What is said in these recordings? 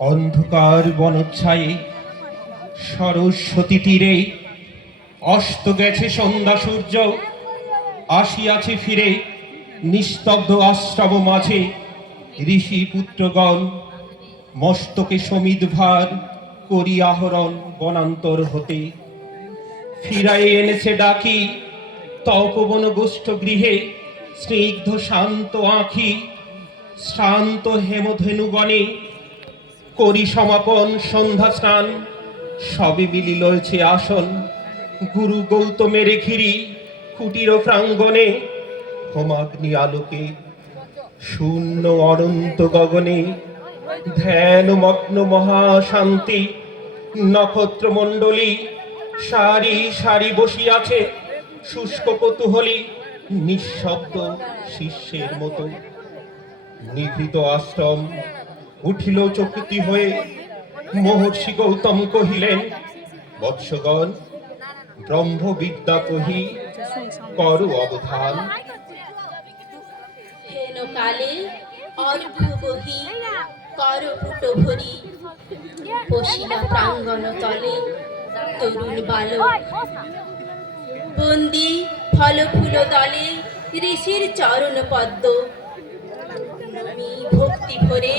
অন্ধকার বনচ্ছায়ে সরস্বতী তীরে অস্ত গেছে সন্ধ্যা সূর্য, আসিয়াছে ফিরে নিস্তব্ধ আশ্রম মাঝে ঋষি পুত্রগণ মস্তকে সমিত ভার করি আহরণ বনান্তর হতে। ফিরাই এনেছে ডাকি তপবন গোষ্ঠ গৃহে, স্নিগ্ধ শান্ত আঁখি, শ্রান্ত হেমধেনুগণে করি সমাপন সন্ধ্যা স্নান। সবে মিলিলছে আসন। গুরু গৌতমের ঘিরি কুটির প্রাঙ্গণে। হোমাগ্নি আলোকে, শূন্য অনন্ত গগনে। ধ্যান মগ্ন মহাশান্তি, নক্ষত্র মণ্ডলী, সারি সারি বসিয়াছে। শুষ্ক কৌতূহলী, নিঃশব্দ শিষ্যের মতো। নিভৃত আশ্রম উঠিল চকিতি হয়ে মহর্ষি গৌতম কহিলেন, বৎসগণ, ব্রহ্মবিদ্যা কহি, কর অবধান। হেন কালে অর্ঘ বহি করপুট ভরি পশিলা প্রাঙ্গণ তলে তরুণ বালক। বন্দি ফল ফুল দলে ঋষির চরণ পদ্ম। ভক্তি ভরে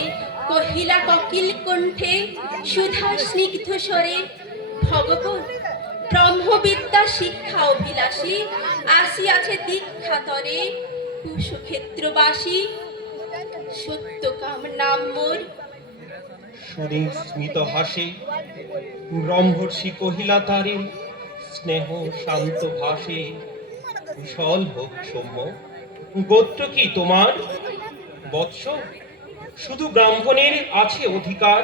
কহিলা ককিল কণ্ঠে সুধা স্নিগ্ধ স্বরে ভগবান ব্রহ্মবিদ্যা শিক্ষা অভিলাষী, আসিয়াছে দীক্ষাতরে কুশক্ষেত্রবাসী সত্যকাম নাম মোর। শুনে স্মিত হাসে, ব্রহ্মর্ষি কহিলা তারে, স্নেহ শান্ত ভাসে, কুশল হোক সৌম্য। গোত্র কি তোমার? বৎস শুধু ব্রাহ্মণের আছে অধিকার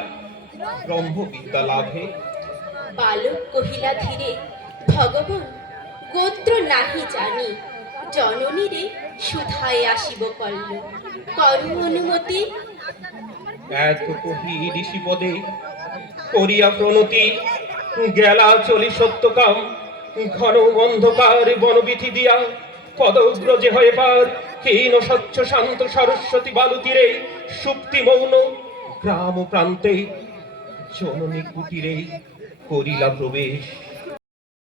ব্রহ্মবিদ্যা লাভে বালক কহিলা ধীরে ভগবান গোত্র নাহি জানি জননীরে সুধায় আসিব কল্ল। করু অনুমতি। এত কহি ঋষি পদে করিয়া প্রণতি গেলা চলি সত্যকাম ঘন অন্ধকার বনবিধি দিয়া পদগ্রজে হয়ে পার হীন স্বচ্ছ শান্ত সরস্বতী বালু তীরে সুপ্তি মৌন গ্রাম প্রান্তে জননী কুটিরে করিলা প্রবেশ।